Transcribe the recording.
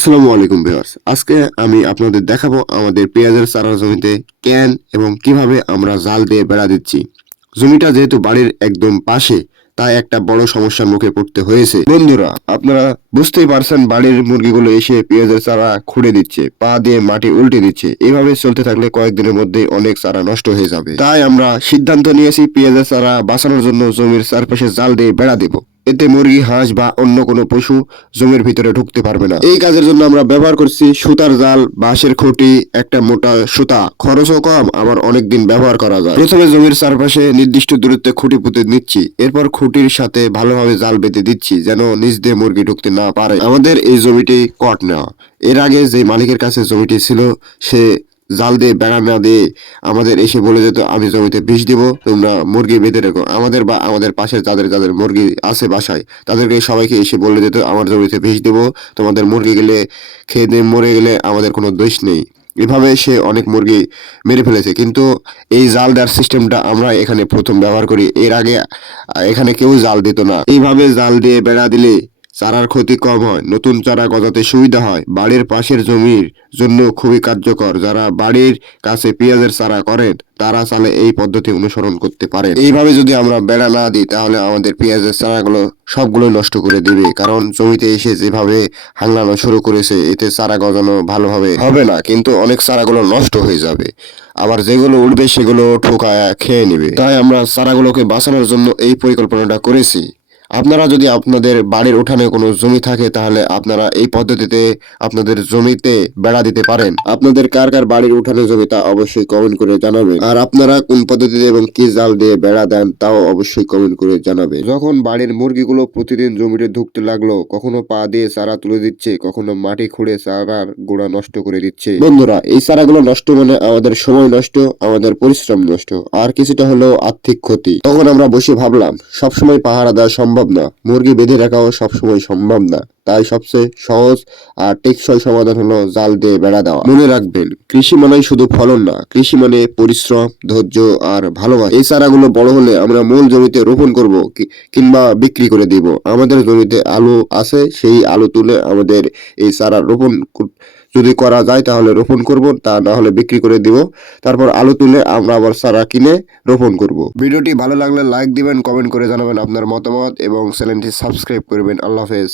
আসসালামু আলাইকুম ভিউয়ার্স। আজকে আমি আপনাদের দেখাবো আমাদের পেঁয়াজের চারা জমিতে কেন এবং কিভাবে আমরা জাল দিয়ে বেড়া দিচ্ছি। জমিটা যেহেতু বাড়ির একদম পাশে, তাই একটা বড় সমস্যার মুখে পড়তে হয়েছে। বন্ধুরা, আপনারা বুঝতেই পারছেন, বাড়ির মুরগিগুলো এসে পেঁয়াজের চারা খুঁড়ে দিচ্ছে, পা দিয়ে মাটি উল্টে দিচ্ছে। এভাবে চলতে থাকলে কয়েকদিনের মধ্যে অনেক চারা নষ্ট হয়ে যাবে। তাই আমরা সিদ্ধান্ত নিয়েছি পেঁয়াজের চারা বাঁচানোর জন্য জমির চারপাশে জাল দিয়ে বেড়া দেব। এতে মুরগি, হাঁস বা অন্য কোনো পশু জমির ভিতরে ঢুকতে পারবে না। এই কাজের জন্য আমরা ব্যবহার করছি সুতার জাল, বাঁশের খুঁটি, একটা মোটা সুতা। খরচও কম, আবার অনেকদিন ব্যবহার করা যায়। প্রথমে জমির চারপাশে নির্দিষ্ট দূরত্বে খুঁটি পুঁতে নিচ্ছি, এরপর খুঁটির সাথে ভালোভাবে জাল বেঁধে দিচ্ছি যেন নিচ দিয়ে মুরগি ঢুকতে না পারে। আমাদের এই জমিটি কট নেওয়া। এর আগে যে মালিকের কাছে জমিটি ছিল, সে জাল দিয়ে বেড়া না দিয়ে আমাদের এসে বলে যেত, আমি জমিতে বিষ দিব, তোমরা মুরগি বেঁধে রেখো। আমাদের বা আমাদের পাশের যাদের যাদের মুরগি আছে বাসায়, তাদেরকে সবাইকে এসে বলে যেত, আমার জমিতে বিষ দিব, তোমাদের মুরগি গেলে খেয়ে দিয়ে মরে গেলে আমাদের কোনো দোষ নেই। এভাবে সে অনেক মুরগি মেরে ফেলেছে। কিন্তু এই জাল দেওয়ার সিস্টেমটা আমরা এখানে প্রথম ব্যবহার করি। এর আগে এখানে কেউ জাল দিত না। এইভাবে জাল দিয়ে বেড়া দিলে চারার ক্ষতি কম হয়, নতুন চারা গজাতে সুবিধা হয়। বাড়ির পাশের জমির জন্য খুবই কার্যকর। যারা বাড়ির কাছে পেঁয়াজের চারা করেন, তারা চাইলে এই পদ্ধতি অনুসরণ করতে পারেন। এইভাবে যদি আমরা বেড়া না দিই, তাহলে আমাদের পেঁয়াজের চারাগুলো সবগুলো নষ্ট করে দিবে। কারণ জমিতে এসে যেভাবে হাংলানো শুরু করেছে, এতে চারা গজানো ভালোভাবে হবে না, কিন্তু অনেক চারাগুলো নষ্ট হয়ে যাবে। আবার যেগুলো উঠবে সেগুলো ঠোকায় খেয়ে নেবে। তাই আমরা চারাগুলোকে বাঁচানোর জন্য এই পরিকল্পনাটা করেছি। আপনারা যদি আপনাদের বাড়ির উঠানে কোনো জমি থাকে, তাহলে আপনারা এই পদ্ধতিতে আপনাদের জমিতে বেড়া দিতে পারেন। আপনাদের কার কার বাড়ির উঠানে জমি, তা অবশ্যই কমেন্ট করে জানাবেন। আর আপনারা কোন পদ্ধতিতে এবং কি জাল দিয়ে বেড়া দেন, তাও অবশ্যই কমেন্ট করে জানাবেন। যখন বাড়ির মুরগিগুলো প্রতিদিন জমিতে ঢুকতে লাগলো, কখনো পা দিয়ে চারা তুলে দিচ্ছে, কখনো মাটি খুঁড়ে চারার গোড়া নষ্ট করে দিচ্ছে। বন্ধুরা, এই চারাগুলো নষ্ট মানে আমাদের সময় নষ্ট, আমাদের পরিশ্রম নষ্ট, আর কিছুটা হলেও আর্থিক ক্ষতি। তখন আমরা বসে ভাবলাম, সবসময় পাহারা দেওয়া সম্ভব না, মুরগি বেঁধে রাখাও সবসময় সম্ভব না। তাই সবচেয়ে সহজ আর টেকসই সমাধান হলো জাল দিয়ে বেড়া দেওয়া। মনে রাখবেন, কৃষি মানেই শুধু ফলন না, কৃষি মানে পরিশ্রম, ধৈর্য আর ভালোবাসা। এই চারাগুলো বড় হলে আমরা মূল জমিতে রোপণ করব কিংবা বিক্রি করে দিব। আমাদের জমিতে আলু আছে, সেই আলু তুলে আমাদের এই চারা রোপণ যদি করা যায় তাহলে রোপণ করব, তা না হলে বিক্রি করে দিব। তারপর আলু তুলে আমরা আবার চারা কিনে রোপণ করব। ভিডিওটি ভালো লাগলে লাইক দিবেন, কমেন্ট করে জানাবেন আপনার মতামত এবং চ্যানেলটি সাবস্ক্রাইব করবেন। আল্লাহ হাফেজ।